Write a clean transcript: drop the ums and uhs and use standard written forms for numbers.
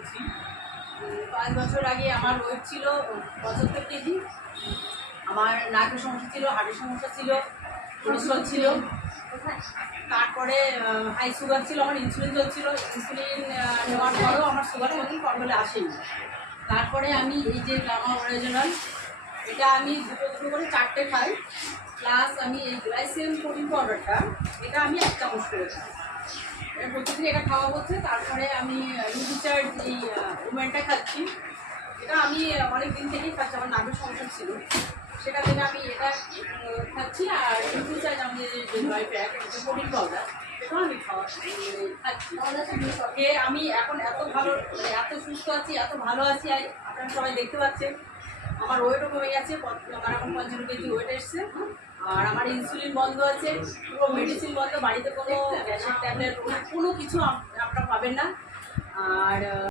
বলছি। 5 বছর আগে আমার ওয়েট ছিল 75 কেজি। আমার নাকের সমস্যা ছিল, হার্টের সমস্যা ছিল, কোলেস্ট্রল ছিল। তারপরে হাই সুগার ছিল, আমার ইনসুলিন চলছিল। ইনসুলিন নেওয়ার পরেও আমার সুগার কোনোদিন কন্ট্রোলে আসেনি। তারপরে আমি এই যে গামা অরিজিনাল, এটা আমি দুটো করে 4টে খাই। প্লাস আমি এই গ্লাইসিয়াম প্রোটিন পাউডারটা, এটা আমি 1 চামচ করে খাই। এটা প্রতিদিন এটা খাওয়া হচ্ছে। তারপরে আমি নিউট্রিচার্জ এই ওমেনটা খাচ্ছি। এটা আমি অনেক দিন থেকেই খাচ্ছি, আমার নাকের সমস্যা ছিল, সেটা থেকে আমি এটা খাচ্ছি। আর নিউট্রিচার্জ আমাদের যে ড্রাই প্যাক, এটা প্রোটিন পাউডার, এটাও আমি খাচ্ছি। খেয়ে আমি এখন এত ভালো, মানে এত সুস্থ আছি, এত ভালো আছি। আর আপনারা সবাই দেখতে পাচ্ছেন আমার ওয়েটও কমে গেছে। আমার এখন 55 কেজি ওয়েট এসছে। আর আমার ইনসুলিন বন্ধ আছে, পুরো মেডিসিন বন্ধ। বাড়িতে কোনো গ্যাসের ট্যাবলেট কোনো কিছু আপনারা পাবেন না। আর